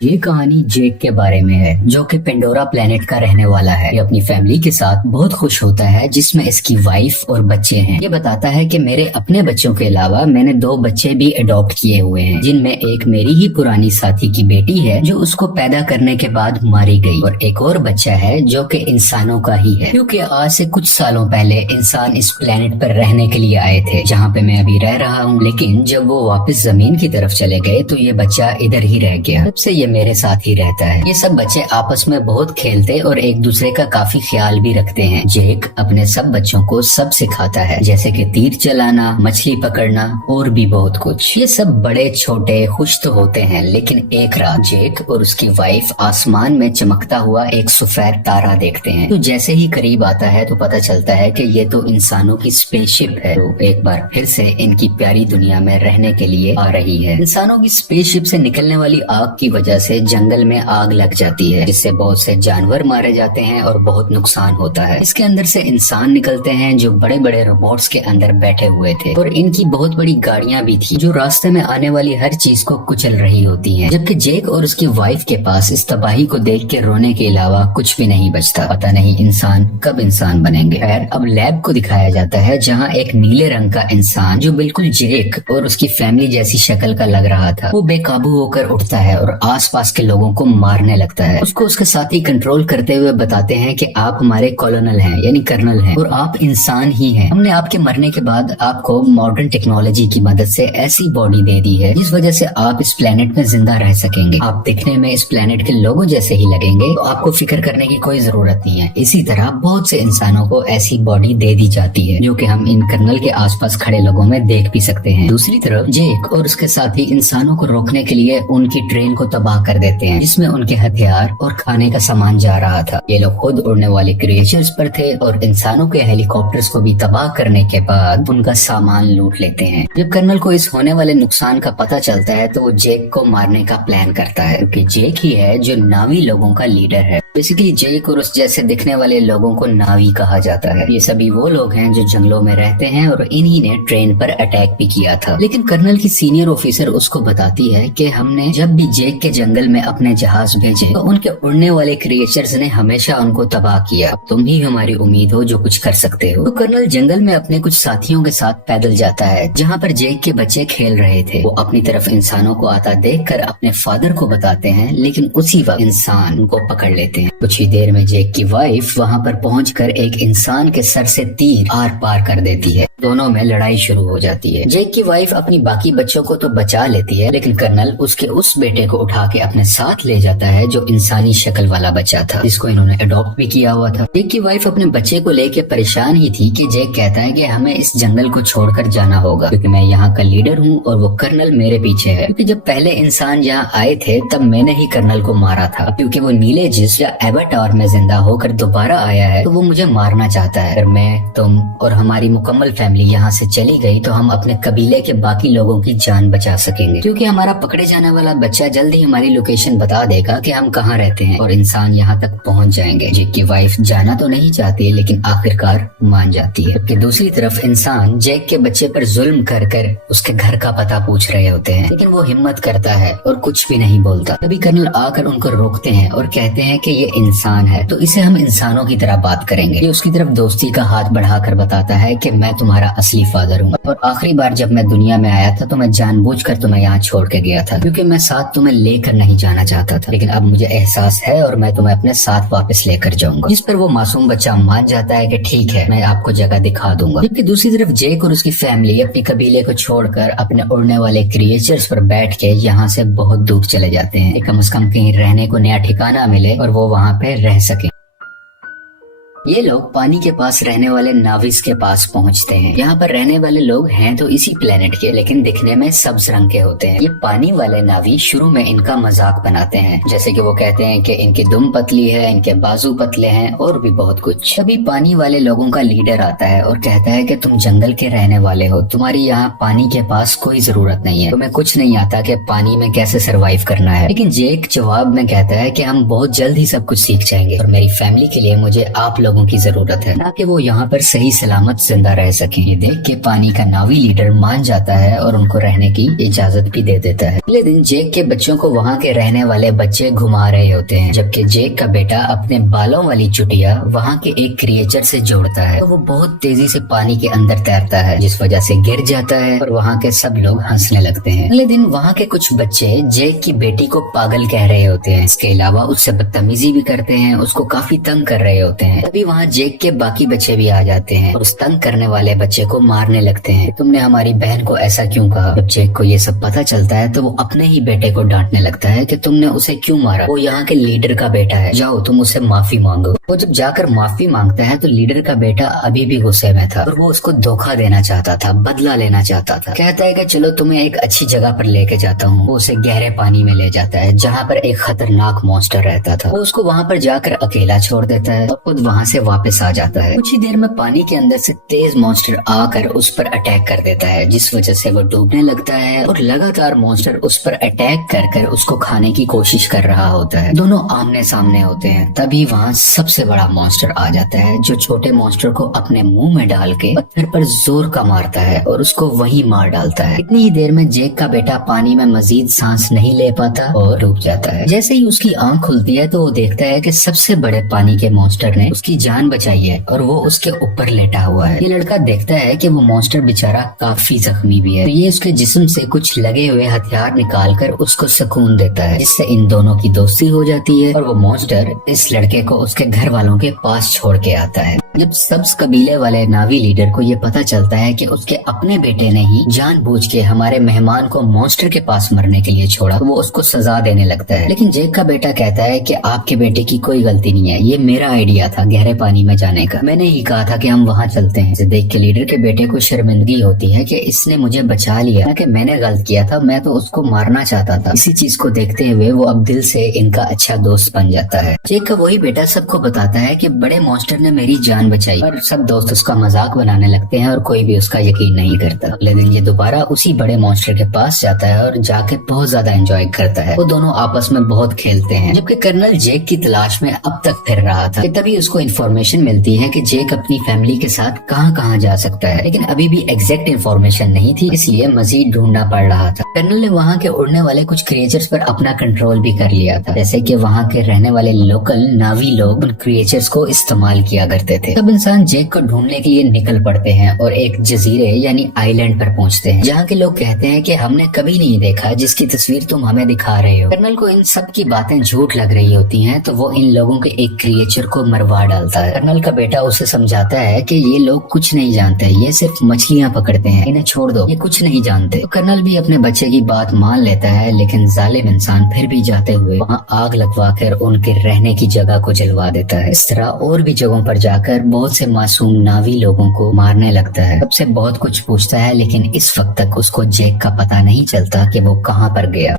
ये कहानी जेक के बारे में है जो कि पेंडोरा प्लेनेट का रहने वाला है। ये अपनी फैमिली के साथ बहुत खुश होता है जिसमें इसकी वाइफ और बच्चे हैं। ये बताता है कि मेरे अपने बच्चों के अलावा मैंने 2 बच्चे भी अडॉप्ट किए हुए हैं, जिनमें एक मेरी ही पुरानी साथी की बेटी है जो उसको पैदा करने के बाद मारी गई, और एक और बच्चा है जो कि इंसानों का ही है, क्योंकि आज से कुछ सालों पहले इंसान इस प्लेनेट पर रहने के लिए आए थे जहाँ पे मैं अभी रह रहा हूँ। लेकिन जब वो वापस जमीन की तरफ चले गए तो ये बच्चा इधर ही रह गया। तब से ये मेरे साथ ही रहता है। ये सब बच्चे आपस में बहुत खेलते और एक दूसरे का काफी ख्याल भी रखते हैं। जेक अपने सब बच्चों को सब सिखाता है, जैसे कि तीर चलाना, मछली पकड़ना और भी बहुत कुछ। ये सब बड़े छोटे खुश तो होते हैं, लेकिन एक रात जेक और उसकी वाइफ आसमान में चमकता हुआ एक सफेद तारा देखते हैं। तो जैसे ही करीब आता है तो पता चलता है कि ये तो इंसानों की स्पेसशिप है, तो एक बार फिर से इनकी प्यारी दुनिया में रहने के लिए आ रही है। इंसानों की स्पेसशिप से निकलने वाली आग की वजह से जंगल में आग लग जाती है, जिससे बहुत से जानवर मारे जाते हैं और बहुत नुकसान होता है। इसके अंदर से इंसान निकलते हैं जो बड़े बड़े रोबोट्स के अंदर बैठे हुए थे, और इनकी बहुत बड़ी गाड़ियां भी थी जो रास्ते में आने वाली हर चीज को कुचल रही होती हैं। जबकि जेक और उसकी वाइफ के पास इस तबाही को देख के रोने के अलावा कुछ भी नहीं बचता। पता नहीं इंसान कब इंसान बनेंगे। खैर, अब लैब को दिखाया जाता है जहाँ एक नीले रंग का इंसान जो बिल्कुल जेक और उसकी फैमिली जैसी शक्ल का लग रहा था, वो बेकाबू होकर उठता है और आसपास के लोगों को मारने लगता है। उसको उसके साथी कंट्रोल करते हुए बताते हैं कि आप हमारे कॉलोनल हैं, यानी कर्नल हैं, और आप इंसान ही हैं। हमने आपके मरने के बाद आपको मॉडर्न टेक्नोलॉजी की मदद से ऐसी बॉडी दे दी है जिस वजह से आप इस प्लेनेट में जिंदा रह सकेंगे। आप दिखने में इस प्लेनेट के लोगों जैसे ही लगेंगे, तो आपको फिक्र करने की कोई जरूरत नहीं है। इसी तरह बहुत से इंसानों को ऐसी बॉडी दे दी जाती है जो कि हम इन कर्नल के आसपास खड़े लोगों में देख भी सकते हैं। दूसरी तरफ जेक और उसके साथी इंसानों को रोकने के लिए उनकी ट्रेन को तबाह कर देते हैं, जिसमें उनके हथियार और खाने का सामान जा रहा था। ये लोग खुद उड़ने वाले क्रिएचर्स पर थे और इंसानों के हेलीकॉप्टर्स को भी तबाह करने के बाद उनका सामान लूट लेते हैं। जब कर्नल को इस होने वाले नुकसान का पता चलता है तो वो जेक को मारने का प्लान करता है, क्योंकि जेक ही है जो नावी लोगों का लीडर है। बेसिकली जेक और उस जैसे दिखने वाले लोगों को नावी कहा जाता है। ये सभी वो लोग हैं जो जंगलों में रहते हैं और इन्हीं ने ट्रेन पर अटैक भी किया था। लेकिन कर्नल की सीनियर ऑफिसर उसको बताती है कि हमने जब भी जेक के जंगल में अपने जहाज भेजे तो उनके उड़ने वाले क्रिएचर्स ने हमेशा उनको तबाह किया। अब तुम ही हमारी उम्मीद हो जो कुछ कर सकते हो। तो कर्नल जंगल में अपने कुछ साथियों के साथ पैदल जाता है जहाँ पर जेक के बच्चे खेल रहे थे। वो अपनी तरफ इंसानों को आता देखकर अपने फादर को बताते हैं, लेकिन उसी वक्त इंसान उनको पकड़ लेते हैं। कुछ ही देर में जेक की वाइफ वहाँ पर पहुंचकर एक इंसान के सर से तीर आर पार कर देती है। दोनों में लड़ाई शुरू हो जाती है। जेक की वाइफ अपनी बाकी बच्चों को तो बचा लेती है, लेकिन कर्नल उसके उस बेटे को उठा के अपने साथ ले जाता है जो इंसानी शक्ल वाला बच्चा था, जिसको इन्होंने अडॉप्ट भी किया हुआ था। जेक की वाइफ अपने बच्चे को लेके परेशान ही थी कि जेक कहता है कि हमें इस जंगल को छोड़कर जाना होगा, क्योंकि मैं यहाँ का लीडर हूँ और वो कर्नल मेरे पीछे है। क्योंकि जब पहले इंसान यहाँ आए थे तब मैंने ही कर्नल को मारा था। क्योंकि वो नीले जिस या एवाटार में जिंदा होकर दोबारा आया है तो वो मुझे मारना चाहता है। अगर मैं, तुम और हमारी मुकम्मल फैमिली यहाँ से चली गई तो हम अपने कबीले के बाकी लोगों की जान बचा सकेंगे, क्योंकि हमारा पकड़े जाने वाला बच्चा जल्द ही हमारी लोकेशन बता देगा कि हम कहाँ रहते हैं और इंसान यहाँ तक पहुँच जाएंगे। जेक की वाइफ जाना तो नहीं चाहती, लेकिन आखिरकार मान जाती है। जबकि दूसरी तरफ इंसान जेक के बच्चे पर जुल्म कर कर उसके घर का पता पूछ रहे होते हैं, लेकिन वो हिम्मत करता है और कुछ भी नहीं बोलता। तभी कर्नल आकर उनको रोकते हैं और कहते हैं कि ये इंसान है तो इसे हम इंसानों की तरह बात करेंगे। ये उसकी तरफ दोस्ती का हाथ बढ़ाकर बताता है कि मैं तुम्हारा असली फादर हूँ, और आखिरी बार जब मैं दुनिया में आया था तो मैं जानबूझकर तुम्हें यहाँ छोड़ के गया था, क्योंकि मैं साथ तुम्हें लेकर नहीं जाना चाहता था। लेकिन अब मुझे एहसास है और मैं तुम्हें अपने साथ वापस लेकर जाऊंगा। जिस पर वो मासूम बच्चा मान जाता है कि ठीक है, मैं आपको जगह दिखा दूंगा। जबकि दूसरी तरफ जेक और उसकी फैमिली अपनी कबीले को छोड़कर अपने उड़ने वाले क्रिएचर्स पर बैठ के यहाँ से बहुत दूर चले जाते हैं, कम से कम कहीं रहने को नया ठिकाना मिले और वो वहाँ पे रह सके। ये लोग पानी के पास रहने वाले नाविस के पास पहुंचते हैं। यहाँ पर रहने वाले लोग हैं तो इसी प्लेनेट के, लेकिन दिखने में सब्ज रंग के होते हैं। ये पानी वाले नावी शुरू में इनका मजाक बनाते हैं, जैसे कि वो कहते हैं कि इनकी दुम पतली है, इनके बाजू पतले हैं और भी बहुत कुछ। तभी पानी वाले लोगों का लीडर आता है और कहता है कि तुम जंगल के रहने वाले हो, तुम्हारी यहाँ पानी के पास कोई जरूरत नहीं है, तुम्हें कुछ नहीं आता कि पानी में कैसे सरवाइव करना है। लेकिन जेक जवाब में कहता है कि हम बहुत जल्द ही सब कुछ सीख जाएंगे और मेरी फैमिली के लिए मुझे आप लोगों लोगों की जरूरत है, ताकि वो यहाँ पर सही सलामत जिंदा रह सकें। ये देख के पानी का नावी लीडर मान जाता है और उनको रहने की इजाजत भी दे देता है। अगले दिन जेक के बच्चों को वहाँ के रहने वाले बच्चे घुमा रहे होते हैं, जबकि जेक का बेटा अपने बालों वाली चुटिया वहाँ के एक क्रिएचर से जोड़ता है, तो वो बहुत तेजी से पानी के अंदर तैरता है, जिस वजह से गिर जाता है और वहाँ के सब लोग हंसने लगते हैं। अगले दिन वहाँ के कुछ बच्चे जेक की बेटी को पागल कह रहे होते हैं। इसके अलावा उससे बदतमीजी भी करते हैं, उसको काफी तंग कर रहे होते हैं। तभी वहाँ जेक के बाकी बच्चे भी आ जाते हैं और उस तंग करने वाले बच्चे को मारने लगते हैं। तुमने हमारी बहन को ऐसा क्यों कहा? जब जेक को ये सब पता चलता है तो वो अपने ही बेटे को डांटने लगता है कि तुमने उसे क्यों मारा, वो यहाँ के लीडर का बेटा है, जाओ तुम उससे माफी मांगो। वो जब जाकर माफी मांगता है तो लीडर का बेटा अभी भी गुस्से में था और वो उसको धोखा देना चाहता था, बदला लेना चाहता था। कहता है कि चलो तुम्हें एक अच्छी जगह पर लेके जाता हूँ। वो उसे गहरे पानी में ले जाता है जहाँ पर एक खतरनाक मॉन्स्टर रहता था। वो उसको वहाँ पर जाकर अकेला छोड़ देता है और खुद वहाँ से वापस आ जाता है। कुछ ही देर में पानी के अंदर से तेज मॉन्स्टर आकर उस पर अटैक कर देता है, जिस वजह से वो डूबने लगता है और लगातार मॉन्स्टर उस पर अटैक कर उसको खाने की कोशिश कर रहा होता है। दोनों आमने सामने होते हैं। तभी वहाँ सबसे बड़ा मॉन्स्टर आ जाता है, जो छोटे मॉन्स्टर को अपने मुंह में डाल के पत्थर पर जोर का मारता है और उसको वहीं मार डालता है। इतनी ही देर में जेक का बेटा पानी में मजीद सांस नहीं ले पाता और डूब जाता है। जैसे ही उसकी आंख खुलती है तो वो देखता है कि सबसे बड़े पानी के मॉन्स्टर ने उसकी जान बचाई है और वो उसके ऊपर लेटा हुआ है। ये लड़का देखता है कि वो मॉन्स्टर बेचारा काफी जख्मी भी है, तो ये उसके जिस्म से कुछ लगे हुए हथियार निकालकर उसको सुकून देता है, जिससे इन दोनों की दोस्ती हो जाती है और वो मॉन्स्टर इस लड़के को उसके घर वालों के पास छोड़ के आता है। जब सब्ज कबीले वाले नावी लीडर को ये पता चलता है कि उसके अपने बेटे ने ही जानबूझ के हमारे मेहमान को मॉन्स्टर के पास मरने के लिए छोड़ा, तो वो उसको सजा देने लगता है। लेकिन जेक का बेटा कहता है कि आपके बेटे की कोई गलती नहीं है, ये मेरा आइडिया था गहरे पानी में जाने का, मैंने ही कहा था कि हम वहाँ चलते हैं। इसे देख के लीडर के बेटे को शर्मिंदगी होती है कि इसने मुझे बचा लिया, कि मैंने गलत किया था, मैं तो उसको मारना चाहता था। इसी चीज को देखते हुए वो अब दिल से इनका अच्छा दोस्त बन जाता है। जेक का वही बेटा सबको बताता है कि बड़े मॉन्स्टर ने मेरी जान बचाई, और सब दोस्त उसका मजाक बनाने लगते हैं और कोई भी उसका यकीन नहीं करता। अगले दिन ये दोबारा उसी बड़े मॉन्स्टर के पास जाता है और जाके बहुत ज्यादा एंजॉय करता है। वो दोनों आपस में बहुत खेलते हैं, जबकि कर्नल जेक की तलाश में अब तक फिर रहा था। तभी उसको इन्फॉर्मेशन मिलती है कि जेक अपनी फैमिली के साथ कहाँ कहाँ जा सकता है, लेकिन अभी भी एग्जैक्ट इन्फॉर्मेशन नहीं थी, इसलिए मजीद ढूंढना पड़ रहा था। कर्नल ने वहाँ के उड़ने वाले कुछ क्रिएचर्स पर अपना कंट्रोल भी कर लिया था, जैसे कि वहाँ के रहने वाले लोकल नावी लोग उन क्रिएचर्स को इस्तेमाल किया करते थे। सब इंसान जेक को ढूंढने के लिए निकल पड़ते हैं और एक जजीरे यानी आइलैंड पर पहुंचते हैं, जहाँ के लोग कहते हैं कि हमने कभी नहीं देखा जिसकी तस्वीर तुम हमें दिखा रहे हो। कर्नल को इन सब की बातें झूठ लग रही होती हैं, तो वो इन लोगों के एक क्रिएचर को मरवा डालता है। कर्नल का बेटा उसे समझाता है कि ये लोग कुछ नहीं जानते, ये सिर्फ मछलियाँ पकड़ते हैं, इन्हें छोड़ दो, ये कुछ नहीं जानते। तो कर्नल भी अपने बच्चे की बात मान लेता है, लेकिन जालिम इंसान फिर भी जाते हुए वहाँ आग लगवा कर उनके रहने की जगह को जलवा देता है। इस तरह और भी जगहों पर जाकर बहुत से मासूम नावी लोगों को मारने लगता है। सबसे बहुत कुछ पूछता है, लेकिन इस वक्त तक उसको जेक का पता नहीं चलता कि वो कहाँ पर गया।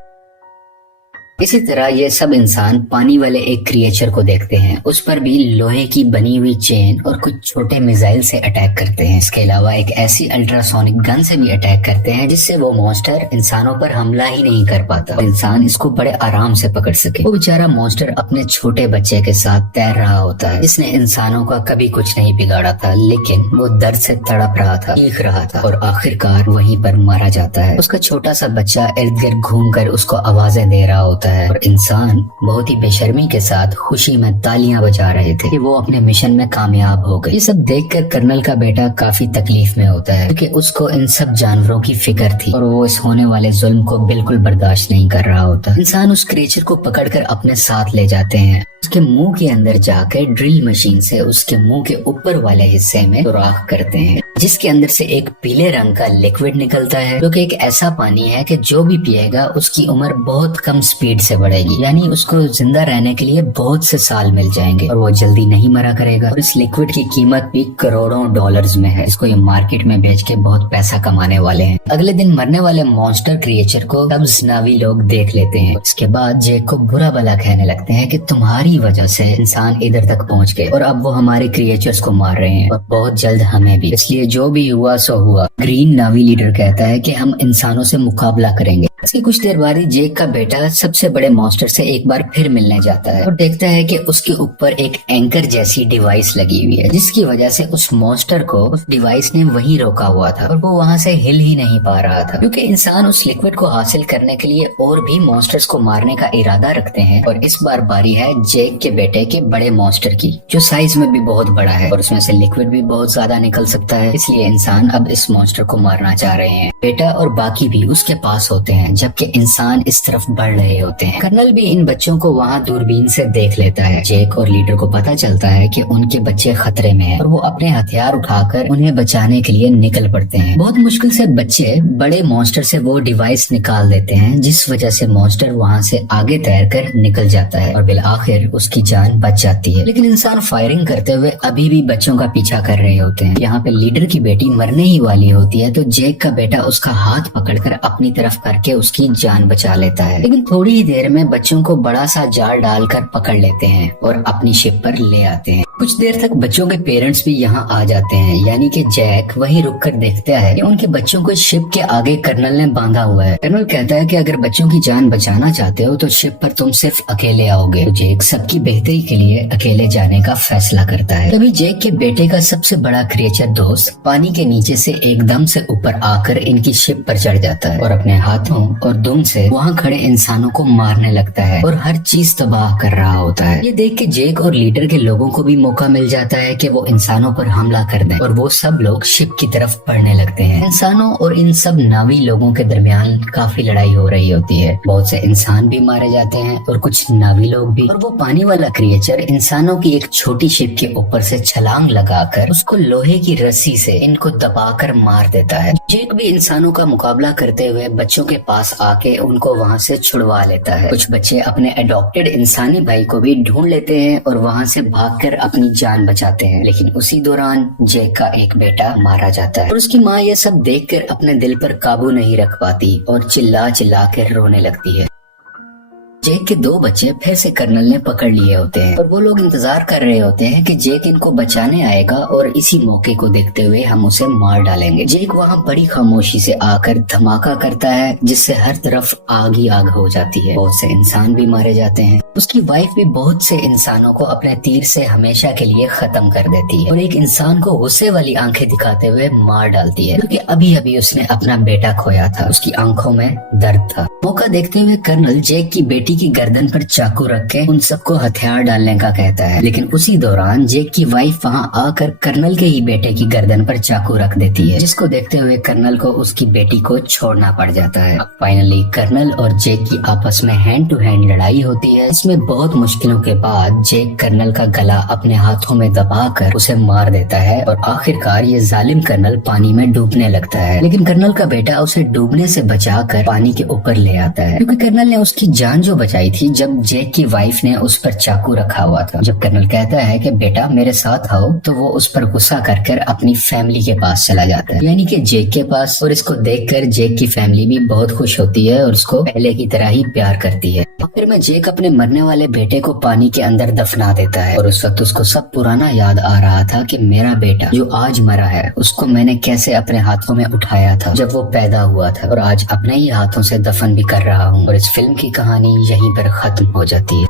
इसी तरह ये सब इंसान पानी वाले एक क्रिएचर को देखते हैं, उस पर भी लोहे की बनी हुई चेन और कुछ छोटे मिसाइल से अटैक करते हैं। इसके अलावा एक ऐसी अल्ट्रासोनिक गन से भी अटैक करते हैं जिससे वो मॉन्स्टर इंसानों पर हमला ही नहीं कर पाता और इंसान इसको बड़े आराम से पकड़ सके। वो बेचारा मॉन्स्टर अपने छोटे बच्चे के साथ तैर रहा होता है, जिसने इंसानों का कभी कुछ नहीं बिगाड़ा था, लेकिन वो दर्द से तड़प रहा था, चीख रहा था और आखिरकार वहीं पर मारा जाता है। उसका छोटा सा बच्चा इर्द गिर्द घूम कर उसको आवाजें दे रहा होता है और इंसान बहुत ही बेशर्मी के साथ खुशी में तालियां बजा रहे थे कि वो अपने मिशन में कामयाब हो गए। ये सब देखकर कर्नल का बेटा काफी तकलीफ में होता है, क्योंकि उसको इन सब जानवरों की फिक्र थी और वो इस होने वाले जुल्म को बिल्कुल बर्दाश्त नहीं कर रहा होता। इंसान उस क्रिएचर को पकड़कर अपने साथ ले जाते हैं, उसके मुंह के अंदर जाकर ड्रिल मशीन से उसके मुंह के ऊपर वाले हिस्से में सुराख करते हैं, जिसके अंदर से एक पीले रंग का लिक्विड निकलता है, जो कि एक ऐसा पानी है कि जो भी पिएगा उसकी उम्र बहुत कम स्पीड से बढ़ेगी, यानी उसको जिंदा रहने के लिए बहुत से साल मिल जाएंगे और वो जल्दी नहीं मरा करेगा। और इस लिक्विड की कीमत भी करोड़ों डॉलर्स में है। इसको ये मार्केट में बेच के बहुत पैसा कमाने वाले हैं। अगले दिन मरने वाले मॉन्स्टर क्रिएचर को सब्ज नावी लोग देख लेते हैं। इसके बाद जेक को बुरा भला कहने लगते हैं कि तुम्हारी वजह से इंसान इधर तक पहुंच गए और अब वो हमारे क्रिएचर्स को मार रहे हैं और बहुत जल्द हमें भी, इसलिए जो भी हुआ सो हुआ। ग्रीन नावी लीडर कहता है कि हम इंसानों से मुकाबला करेंगे, इसके कुछ देर बाद ही जेक का बेटा सबसे बड़े मॉन्स्टर से एक बार फिर मिलने जाता है और देखता है कि उसके ऊपर एक एंकर जैसी डिवाइस लगी हुई है, जिसकी वजह से उस मॉन्स्टर को उस डिवाइस ने वहीं रोका हुआ था और वो वहां से हिल ही नहीं पा रहा था, क्योंकि इंसान उस लिक्विड को हासिल करने के लिए और भी मॉन्स्टर्स को मारने का इरादा रखते हैं। और इस बार बारी है जेक के बेटे के बड़े मॉन्स्टर की, जो साइज में भी बहुत बड़ा है और उसमें से लिक्विड भी बहुत ज्यादा निकल सकता है। इसलिए इंसान अब इस मॉन्स्टर को मारना चाह रहे हैं। बेटा और बाकी भी उसके पास होते हैं, जबकि इंसान इस तरफ बढ़ रहे होते हैं। कर्नल भी इन बच्चों को वहाँ दूरबीन से देख लेता है। जेक और लीडर को पता चलता है कि उनके बच्चे खतरे में हैं और वो अपने हथियार उठाकर उन्हें बचाने के लिए निकल पड़ते हैं। बहुत मुश्किल से बच्चे बड़े मॉन्स्टर से वो डिवाइस निकाल देते हैं, जिस वजह से मॉन्स्टर वहाँ से आगे तैरकर निकल जाता है और बिल आखिर उसकी जान बच जाती है। लेकिन इंसान फायरिंग करते हुए अभी भी बच्चों का पीछा कर रहे होते हैं। यहाँ पे लीडर की बेटी मरने ही वाली होती है, तो जेक का बेटा उसका हाथ पकड़कर अपनी तरफ करके उसकी जान बचा लेता है। लेकिन थोड़ी ही देर में बच्चों को बड़ा सा जाल डालकर पकड़ लेते हैं और अपनी शिप पर ले आते हैं। कुछ देर तक बच्चों के पेरेंट्स भी यहाँ आ जाते हैं, यानी कि जैक वहीं रुककर देखता है कि उनके बच्चों को शिप के आगे कर्नल ने बांधा हुआ है। कर्नल कहता है कि अगर बच्चों की जान बचाना चाहते हो तो शिप पर तुम सिर्फ अकेले आओगे। तो जेक सबकी बेहतरी के लिए अकेले जाने का फैसला करता है। तभी जेक के बेटे का सबसे बड़ा क्रिएचर दोस्त पानी के नीचे से एकदम से ऊपर आकर इनकी शिप पर चढ़ जाता है और अपने हाथों और दुम से वहाँ खड़े इंसानों को मारने लगता है और हर चीज तबाह कर रहा होता है। ये देख के जेक और लीडर के लोगों को भी मौका मिल जाता है कि वो इंसानों पर हमला कर दें और वो सब लोग शिप की तरफ बढ़ने लगते हैं। इंसानों और इन सब नावी लोगों के दरमियान काफी लड़ाई हो रही होती है। बहुत से इंसान भी मारे जाते हैं और कुछ नावी लोग भी। और वो पानी वाला क्रिएचर इंसानों की एक छोटी शिप के ऊपर से छलांग लगाकर उसको लोहे की रस्सी से इनको दबाकर मार देता है। जेक भी इंसानों का मुकाबला करते हुए बच्चों के पास आके उनको वहाँ से छुड़वा लेता है। कुछ बच्चे अपने अडॉप्टेड इंसानी भाई को भी ढूंढ लेते हैं और वहाँ से भागकर अपनी जान बचाते हैं। लेकिन उसी दौरान जेक का एक बेटा मारा जाता है और उसकी माँ ये सब देखकर अपने दिल पर काबू नहीं रख पाती और चिल्ला चिल्ला कर रोने लगती है। जेक के दो बच्चे फिर से कर्नल ने पकड़ लिए होते हैं और वो लोग इंतजार कर रहे होते हैं कि जेक इनको बचाने आएगा और इसी मौके को देखते हुए हम उसे मार डालेंगे। जेक वहाँ बड़ी खामोशी से आकर धमाका करता है, जिससे हर तरफ आग ही आग हो जाती है। बहुत से इंसान भी मारे जाते हैं। उसकी वाइफ भी बहुत से इंसानों को अपने तीर से हमेशा के लिए खत्म कर देती है और एक इंसान को गुस्से वाली आंखें दिखाते हुए मार डालती है, क्योंकि अभी अभी उसने अपना बेटा खोया था। उसकी आंखों में दर्द था। मौका देखते हुए कर्नल जेक की बेटी की गर्दन पर चाकू रख के उन सबको हथियार डालने का कहता है। लेकिन उसी दौरान जेक की वाइफ वहाँ आकर कर्नल के ही बेटे की गर्दन पर चाकू रख देती है, जिसको देखते हुए कर्नल को उसकी बेटी को छोड़ना पड़ जाता है। फाइनली कर्नल और जेक की आपस में हैंड टू हैंड लड़ाई होती है। इसमें बहुत मुश्किलों के बाद जेक कर्नल का गला अपने हाथों में दबाकर उसे मार देता है और आखिरकार ये जालिम कर्नल पानी में डूबने लगता है। लेकिन कर्नल का बेटा उसे डूबने से बचाकर पानी के ऊपर ले आता है, क्योंकि कर्नल ने उसकी जान जो बचाई थी जब जेक की वाइफ ने उस पर चाकू रखा हुआ था। जब कर्नल कहता है कि बेटा मेरे साथ आओ, तो वो उस पर गुस्सा कर अपनी फैमिली के पास चला जाता है, यानी कि जेक के पास। और इसको देखकर जेक की फैमिली भी बहुत खुश होती है और उसको पहले की तरह ही प्यार करती है। फिर में जेक अपने मरने वाले बेटे को पानी के अंदर दफना देता है और उस वक्त उसको सब पुराना याद आ रहा था कि मेरा बेटा जो आज मरा है उसको मैंने कैसे अपने हाथों में उठाया था जब वो पैदा हुआ था, और आज अपने ही हाथों से दफन भी कर रहा हूँ। और इस फिल्म की कहानी यहीं पर खत्म हो जाती है।